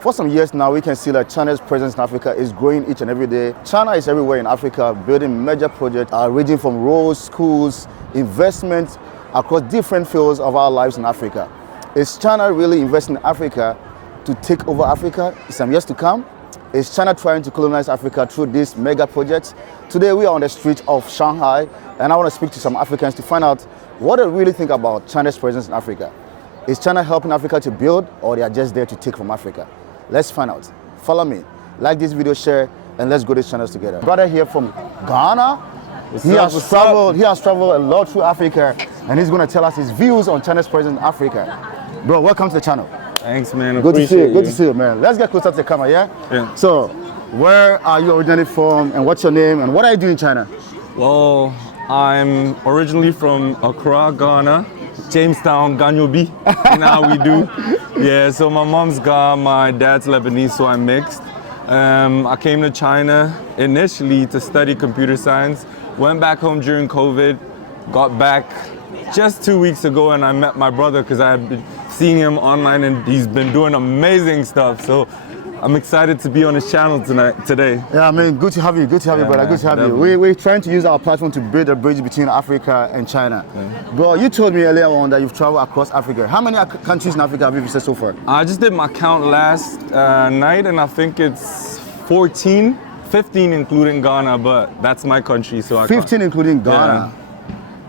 For some years now, we can see that China's presence in Africa is growing each and every day. China is everywhere in Africa, building major projects, ranging from roads, schools, investments across different fields of our lives in Africa. Is China really investing in Africa to take over Africa in some years to come? Is China trying to colonize Africa through these mega projects? Today we are on the streets of Shanghai, and I want to speak to some Africans to find out what they really think about China's presence in Africa. Is China helping Africa to build, or they are just there to take from Africa? Let's find out. Follow me. Like this video, share, and let's go to these channels together. Brother here from Ghana. He has traveled a lot through Africa, and he's going to tell us his views on China's presence in Africa. Bro, welcome to the channel. Thanks, man. Good to see you. Good to see you, man. Let's get closer to the camera, yeah? Yeah. So, where are you originally from, and what's your name, and what are you doing in China? Well, I'm originally from Accra, Ghana. Jamestown, Ganyobi, now we do. Yeah, so my mom's Ghana, my dad's Lebanese, so I'm mixed. I came to China initially to study computer science, went back home during COVID, got back just 2 weeks ago, and I met my brother because I had been seeing him online and he's been doing amazing stuff. So I'm excited to be on his channel today. Yeah, I mean, good to have you. Good to have you, brother. Good to have you. We're trying to use our platform to build a bridge between Africa and China. Yeah. Bro, you told me earlier on that you've traveled across Africa. How many countries in Africa have you visited so far? I just did my count last night, and I think it's 14, 15 including Ghana, but that's my country, so 15 including Ghana. Yeah.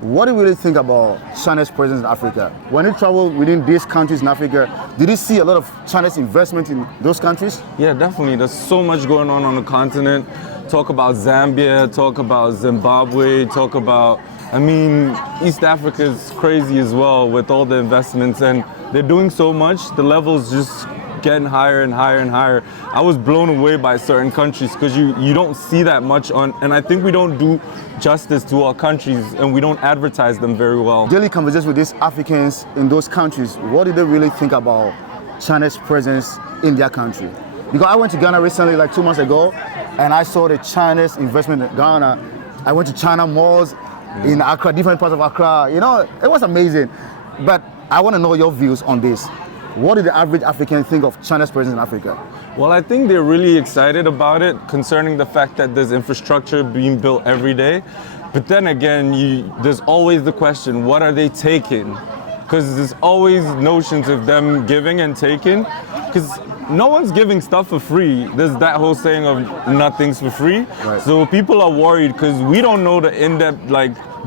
What do you really think about China's presence in Africa? When you travel within these countries in Africa, did you see a lot of China's investment in those countries? Yeah, definitely. There's so much going on the continent. Talk about Zambia, talk about Zimbabwe, talk about, I mean, East Africa is crazy as well with all the investments, and they're doing so much. The level's just getting higher and higher and higher. I was blown away by certain countries because you don't see that much on, and I think we don't do justice to our countries and we don't advertise them very well. Daily conversations with these Africans in those countries, what did they really think about China's presence in their country? Because I went to Ghana recently, like 2 months ago, and I saw the Chinese investment in Ghana. I went to China malls in Accra, different parts of Accra. You know, it was amazing. But I want to know your views on this. What did the average African think of China's presence in Africa? Well, I think they're really excited about it concerning the fact that there's infrastructure being built every day. But then again, there's always the question, what are they taking? Because there's always notions of them giving and taking. Because no one's giving stuff for free. There's that whole saying of nothing's for free. Right. So people are worried because we don't know the in-depth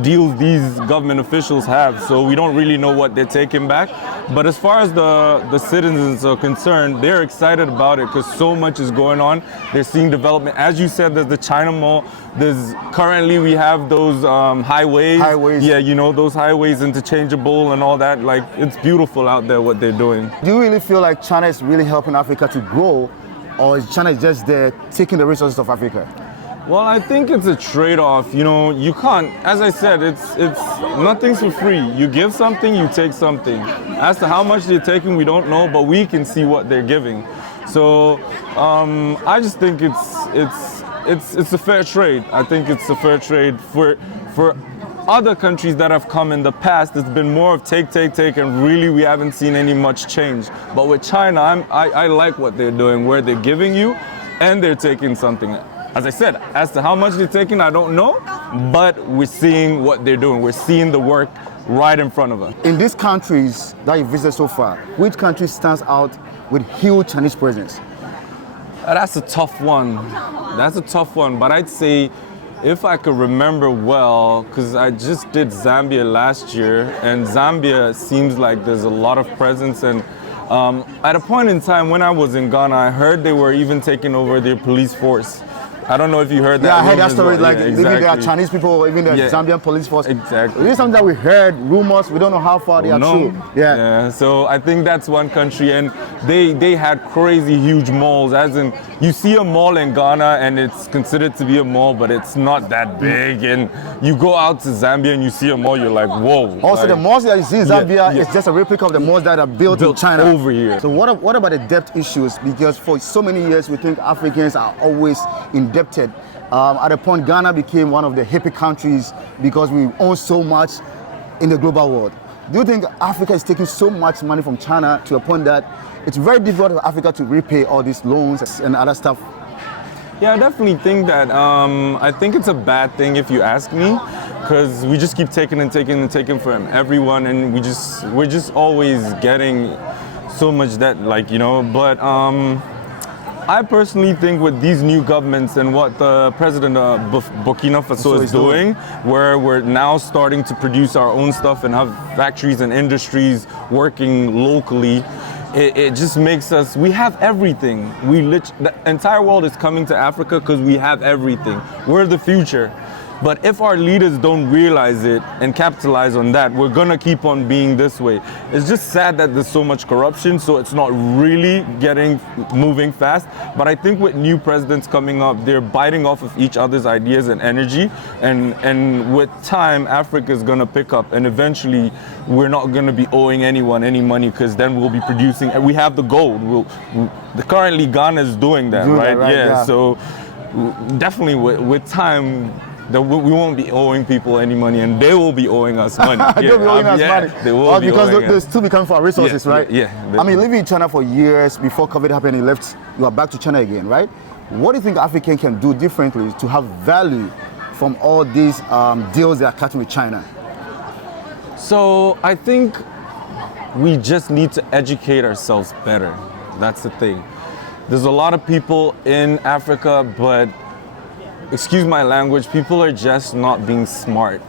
deals these government officials have. So we don't really know what they're taking back. But as far as the citizens are concerned, they're excited about it because so much is going on. They're seeing development. As you said, there's the China Mall. Currently we have those highways. Yeah, you know, those highways interchangeable and all that. Like, it's beautiful out there what they're doing. Do you really feel like China is really helping Africa to grow, or is China just there taking the resources of Africa? Well, I think it's a trade-off. You know, you can't, as I said, it's nothing's for free. You give something, you take something. As to how much they're taking, we don't know, but we can see what they're giving. So I just think it's a fair trade. I think it's a fair trade for other countries that have come in the past. It's been more of take, and really we haven't seen any much change. But with China, I like what they're doing, where they're giving you and they're taking something. As I said, as to how much they're taking, I don't know, but we're seeing what they're doing. We're seeing the work right in front of us. In these countries that you visited so far, which country stands out with huge Chinese presence? That's a tough one. That's a tough one, but I'd say if I could remember well, because I just did Zambia last year, and Zambia seems like there's a lot of presence, and at a point in time when I was in Ghana, I heard they were even taking over their police force. I don't know if you heard that. Yeah, I heard that story. Well. Like, yeah, even there are Chinese people, even the Zambian police force. Exactly. This is something that we heard, rumors. We don't know how far they are true. Yeah. So I think that's one country, and they had crazy huge malls. As in, you see a mall in Ghana, and it's considered to be a mall, but it's not that big. And you go out to Zambia and you see a mall, you're like, whoa. Also, the malls that you see in Zambia is just a replica of the malls that are built in China over here. So what about the debt issues? Because for so many years we think Africans are always indebted. At a point, Ghana became one of the hippie countries because we own so much in the global world. Do you think Africa is taking so much money from China to a point that it's very difficult for Africa to repay all these loans and other stuff? Yeah, I definitely think that. I think it's a bad thing if you ask me, because we just keep taking and taking and taking from everyone, and we're just always getting so much debt, like, you know. But I personally think with these new governments and what the president of Burkina Faso is doing, where we're now starting to produce our own stuff and have factories and industries working locally, it just makes us, we have everything. The entire world is coming to Africa because we have everything. We're the future. But if our leaders don't realize it and capitalize on that, we're gonna keep on being this way. It's just sad that there's so much corruption, so it's not really moving fast. But I think with new presidents coming up, they're biting off of each other's ideas and energy. And with time, Africa is gonna pick up, and eventually we're not gonna be owing anyone any money, because then we'll be producing, and we have the gold. Currently Ghana is doing that, right? Yeah, so definitely with time, we won't be owing people any money, and they will be owing us money. They'll be owing us money. They will be because owing they us. still become for our resources, right? Yeah. I mean, living in China for years before COVID happened, you are back to China again, right? What do you think African can do differently to have value from all these deals they are cutting with China? So I think we just need to educate ourselves better. That's the thing. There's a lot of people in Africa, but excuse my language, people are just not being smart.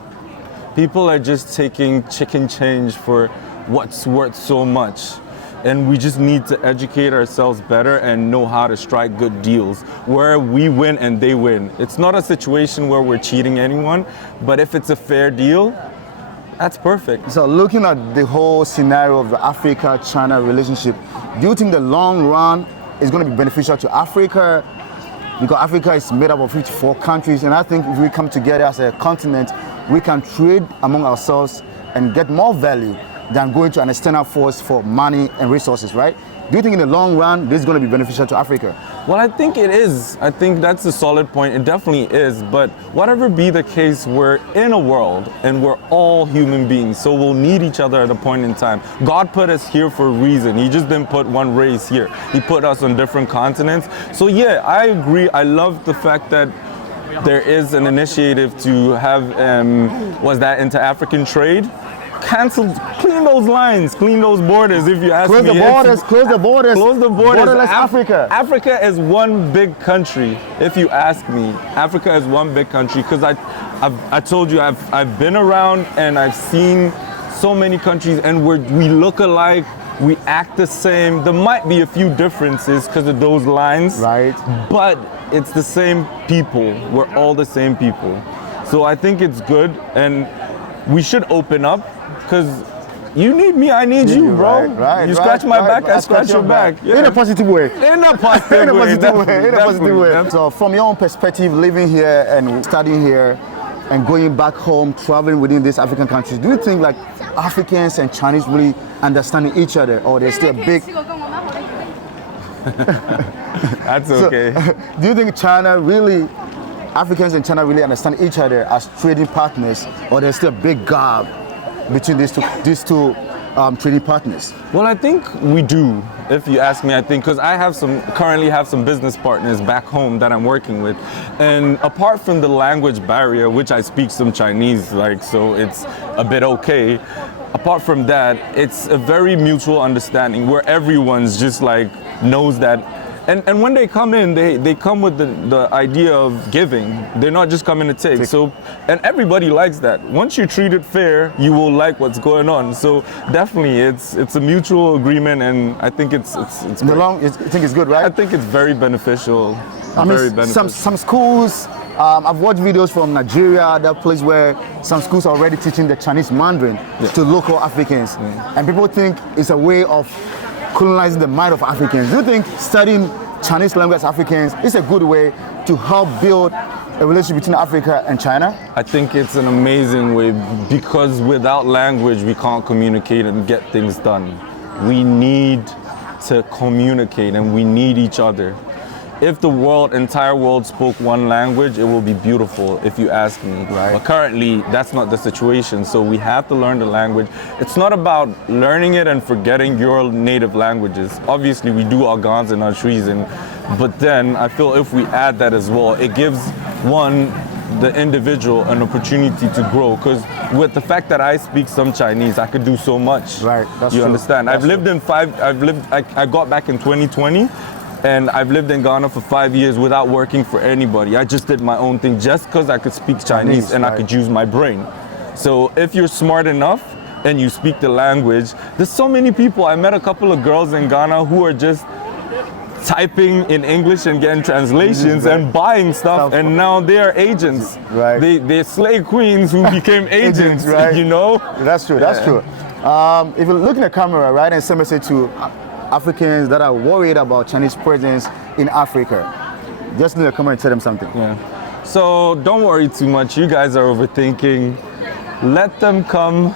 People are just taking chicken change for what's worth so much. And we just need to educate ourselves better and know how to strike good deals where we win and they win. It's not a situation where we're cheating anyone, but if it's a fair deal, that's perfect. So looking at the whole scenario of the Africa-China relationship, do you think the long run is going to be beneficial to Africa? Because Africa is made up of 54 countries, and I think if we come together as a continent, we can trade among ourselves and get more value than going to an external force for money and resources, right? Do you think in the long run, this is going to be beneficial to Africa? Well, I think it is. I think that's a solid point. It definitely is. But whatever be the case, we're in a world and we're all human beings. So we'll need each other at a point in time. God put us here for a reason. He just didn't put one race here. He put us on different continents. So yeah, I agree. I love the fact that there is an initiative to have, inter-African trade. Clean those lines, clean those borders, if you ask me. Close the borders. Borderless Africa. Africa is one big country, if you ask me. Africa is one big country, because I told you, I've been around and I've seen so many countries, and we look alike, we act the same. There might be a few differences because of those lines, right? But it's the same people. We're all the same people. So I think it's good, and we should open up. Because you need me, I need you, bro. Right, you scratch my back, I scratch your back. Yeah. In a positive way. In a positive way. So from your own perspective, living here and studying here and going back home, traveling within these African countries, do you think like Africans and Chinese really understanding each other, or there's still a big... That's okay. So, do you think Africans and China really understand each other as trading partners, or there's still a big gap between these two trading partners? Well, I think we do, if you ask me. I think because I currently have some business partners back home that I'm working with, and apart from the language barrier, which I speak some Chinese, so it's a bit okay. Apart from that, it's a very mutual understanding where everyone's just knows that. And when they come in, they come with the idea of giving. They're not just coming to take. So, and everybody likes that. Once you treat it fair, you will like what's going on. So definitely, it's a mutual agreement, and I think it's in the long. You think it's good, right? I think it's very beneficial. Some schools. I've watched videos from Nigeria, that place where some schools are already teaching the Chinese Mandarin to local Africans, and people think it's a way of colonizing the mind of Africans. Do you think studying Chinese language as Africans is a good way to help build a relationship between Africa and China? I think it's an amazing way, because without language, we can't communicate and get things done. We need to communicate, and we need each other. if the entire world spoke one language, it will be beautiful, if you ask me. Right. But currently, that's not the situation. So we have to learn the language. It's not about learning it and forgetting your native languages. Obviously, we do our gans and our treason, but then I feel if we add that as well, it gives the individual an opportunity to grow. Because with the fact that I speak some Chinese, I could do so much. Right. That's you true. understand? That's I got back in 2020. And I've lived in Ghana for 5 years without working for anybody. I just did my own thing just because I could speak Chinese and right. I could use my brain. So if you're smart enough and you speak the language, there's so many people. I met a couple of girls in Ghana who are just typing in English and getting translations Right. and buying stuff, and now they are agents. Right. They're slave queens who became agents, right. you know? That's true. That's true. If you look in the camera, right, and send a message to Africans that are worried about Chinese presence in Africa, just need to come and tell them something. Yeah. So don't worry too much. You guys are overthinking. Let them come.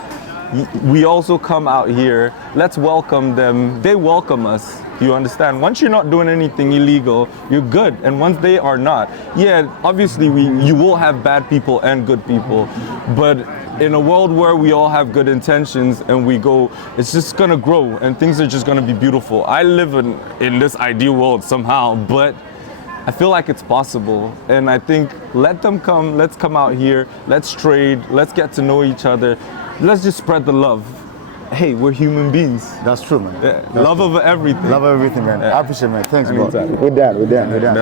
We also come out here. Let's welcome them. They welcome us. You understand? Once you're not doing anything illegal, you're good. And once they are not, yeah, obviously you will have bad people and good people. But in a world where we all have good intentions and we go, it's just gonna grow and things are just gonna be beautiful. I live in this ideal world somehow, but I feel like it's possible. And I think let them come, let's come out here, let's trade, let's get to know each other. Let's just spread the love. Hey, we're human beings. That's true, man. Yeah, love over everything. Love everything, man. Yeah. I appreciate it, man. Thanks, bro. Anytime. We're done.